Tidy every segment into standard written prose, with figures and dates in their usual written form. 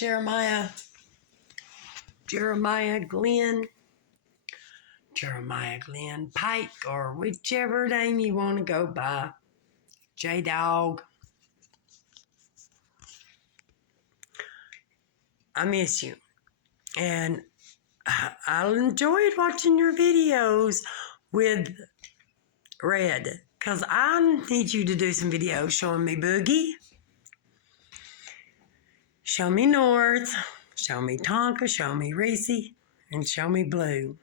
Jeremiah Glenn Pike, or whichever name you want to go by. J-Dog. I miss you. And I enjoyed watching your videos with Red, because I need you to do some videos showing me Boogie, show me North, show me Tonka, show me Reese, and show me Blue.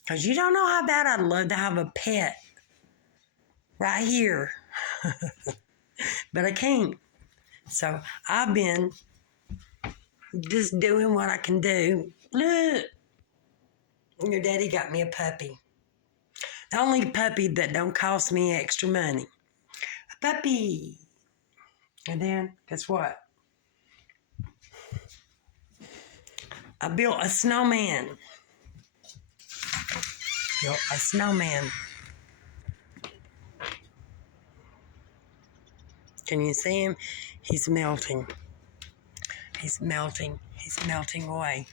Because you don't know how bad I'd love to have a pet right here. But I can't. So I've been just doing what I can do. Look, your daddy got me a puppy. The only puppy that don't cost me extra money. A puppy. And then, guess what? I built a snowman. Can you see him? He's melting. He's melting away.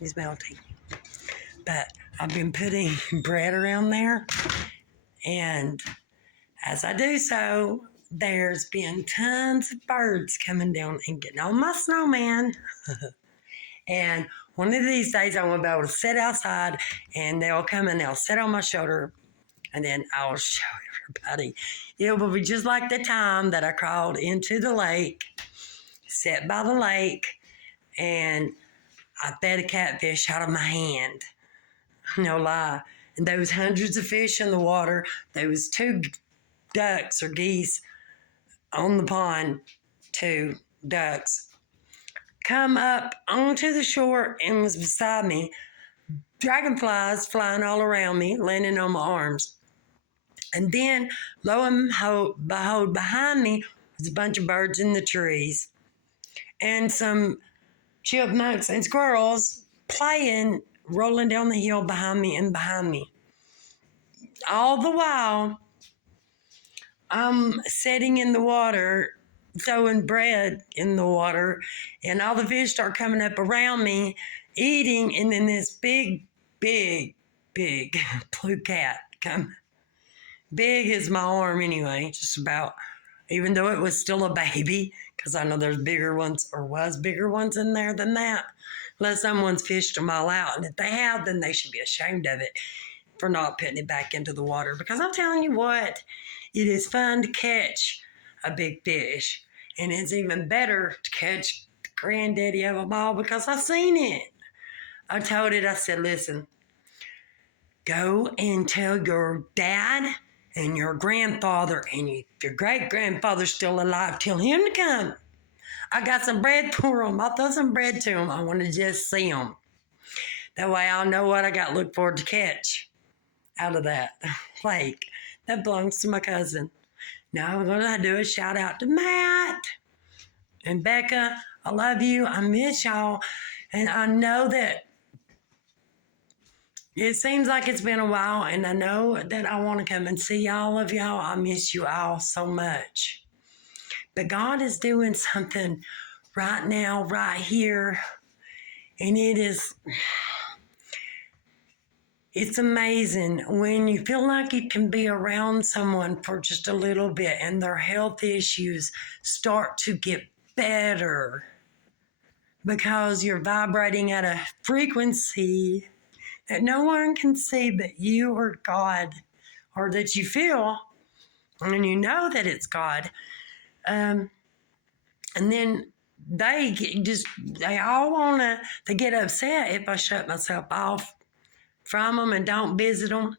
He's melting. But I've been putting bread around there, and as I do so, there's been tons of birds coming down and getting on my snowman. And one of these days I want to be able to sit outside, and they'll come and they'll sit on my shoulder, and then I'll show everybody. It will be just like the time that I crawled into the lake, sat by the lake, and I fed a catfish out of my hand. No lie. And there was hundreds of fish in the water. There was 2 ducks or geese on the pond, 2 ducks, come up onto the shore and was beside me. Dragonflies flying all around me, landing on my arms. And then, lo and behold, behind me was a bunch of birds in the trees and some chipmunks and squirrels playing, rolling down the hill behind me. All the while, I'm sitting in the water, throwing bread in the water, and all the fish start coming up around me, eating, and then this big blue cat come. Big as my arm anyway, just about, even though it was still a baby, because I know there's bigger ones, or was bigger ones in there than that, unless someone's fished them all out. And if they have, then they should be ashamed of it for not putting it back into the water. Because I'm telling you what, it is fun to catch a big fish. And it's even better to catch the granddaddy of them all, because I've seen it. I told it, I said, listen, go and tell your dad and your grandfather, and if your great-grandfather's still alive, tell him to come. I got some bread for him. I'll throw some bread to him. I want to just see him. That way I'll know what I got to look forward to catch out of that lake. That belongs to my cousin. Now I'm going to do a shout out to Matt and Becca. I love you. I miss y'all. And I know that it seems like it's been a while, and I know that I want to come and see all of y'all. I miss you all so much. But God is doing something right now, right here, and it's amazing when you feel like you can be around someone for just a little bit and their health issues start to get better because you're vibrating at a frequency that no one can see but you or God, or that you feel, and you know that it's God. And then they all want to get upset if I shut myself off from them and don't visit them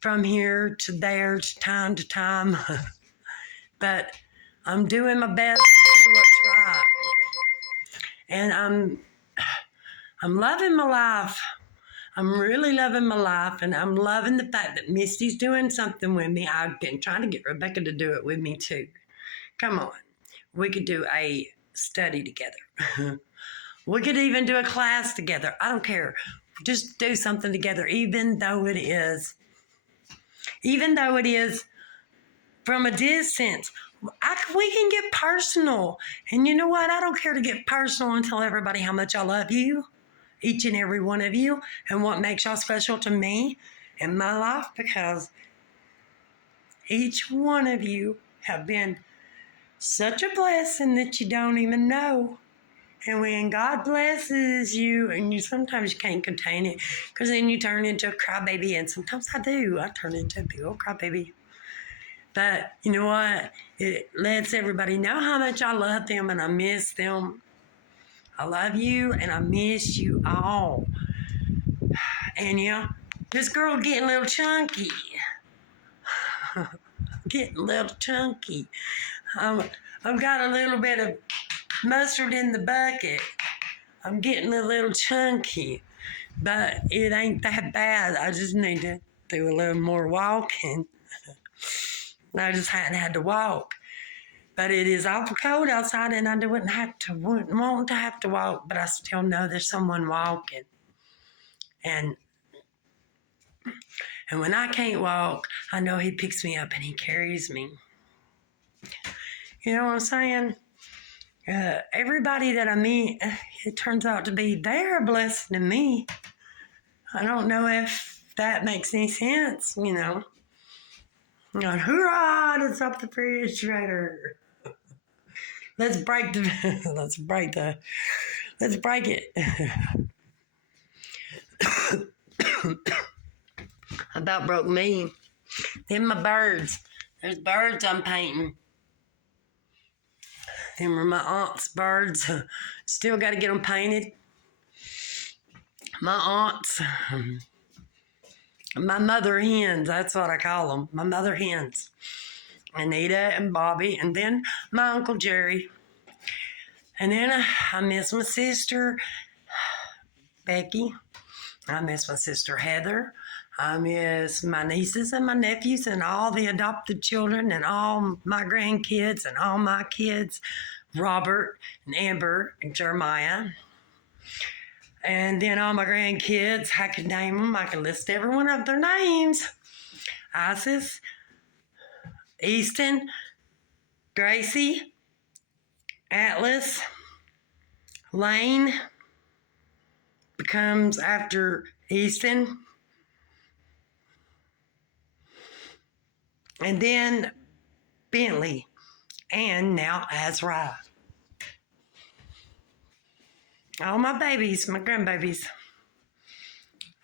from here to there to time. But I'm doing my best to do what's right. And I'm loving my life. I'm really loving my life, and I'm loving the fact that Misty's doing something with me. I've been trying to get Rebecca to do it with me too. Come on. We could do a study together. We could even do a class together. I don't care. Just do something together, even though it is from a distance. We can get personal. And you know what? I don't care to get personal and tell everybody how much I love you, each and every one of you, and what makes y'all special to me in my life, because each one of you have been such a blessing that you don't even know. And when God blesses you, and you sometimes you can't contain it, because then you turn into a crybaby, and sometimes I do. I turn into a big old crybaby. But you know what? It lets everybody know how much I love them and I miss them. I love you and I miss you all. And yeah, this girl getting a little chunky. Getting a little chunky. I've got a little bit of mustard in the bucket. I'm getting a little chunky, but it ain't that bad. I just need to do a little more walking. I just hadn't had to walk. But it is awful cold outside, and I wouldn't want to have to walk, but I still know there's someone walking. And when I can't walk, I know he picks me up and he carries me. You know what I'm saying? Everybody that I meet, it turns out to be, they're a blessing to me. I don't know if that makes any sense, you know. And hoorah, it's up the refrigerator. Let's break it. About broke me. Them my birds. There's birds I'm painting. Them are my aunt's birds. Still got to get them painted. My aunts. My mother hens, that's what I call them. My mother hens. Anita and Bobby, and then my Uncle Jerry. And then I miss my sister, Becky. I miss my sister, Heather. I miss my nieces and my nephews and all the adopted children and all my grandkids and all my kids, Robert and Amber and Jeremiah. And then all my grandkids, I can name them. I can list every one of their names. Isis, Easton, Gracie, Atlas, Lane becomes after Easton. And then Bentley, and now Azra. All my babies, my grandbabies.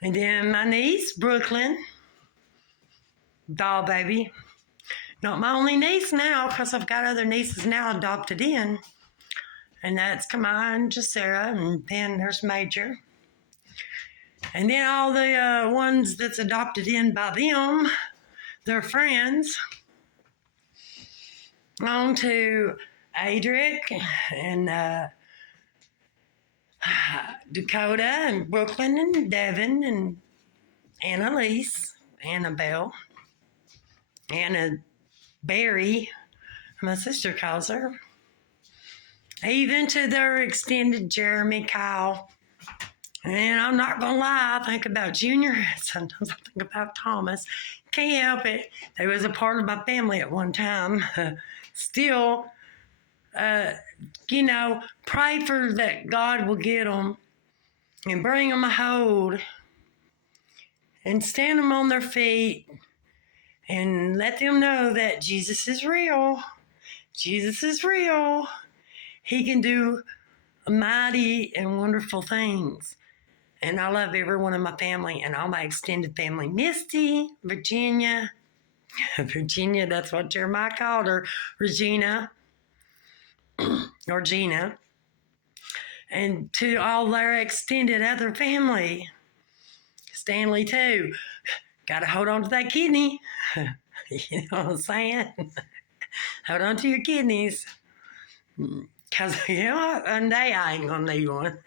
And then my niece, Brooklyn, doll baby. Not my only niece now, because I've got other nieces now adopted in. And that's Kamai and Jacera, and then there's Major. And then all the ones that's adopted in by them, their friends. On to Adric and Dakota and Brooklyn and Devin and Annalise, Annabelle, Anna Berry, my sister calls her. Even to their extended Jeremy, Kyle. And I'm not going to lie, I think about Junior. Sometimes I think about Thomas. Can't help it. They was a part of my family at one time. Still, pray for that God will get them and bring them a hold and stand them on their feet and let them know that Jesus is real. Jesus is real. He can do mighty and wonderful things. And I love every one of my family and all my extended family. Misty, Virginia. Virginia, that's what Jeremiah called her. Regina. Or Gina. And to all their extended other family. Stanley, too. Got to hold on to that kidney. You know what I'm saying? Hold on to your kidneys. Because, one day I ain't going to need one.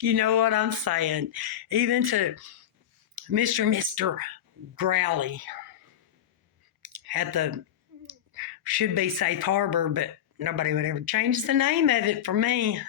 You know what I'm saying? Even to Mr. Growley had should be Safe Harbor, but nobody would ever change the name of it for me.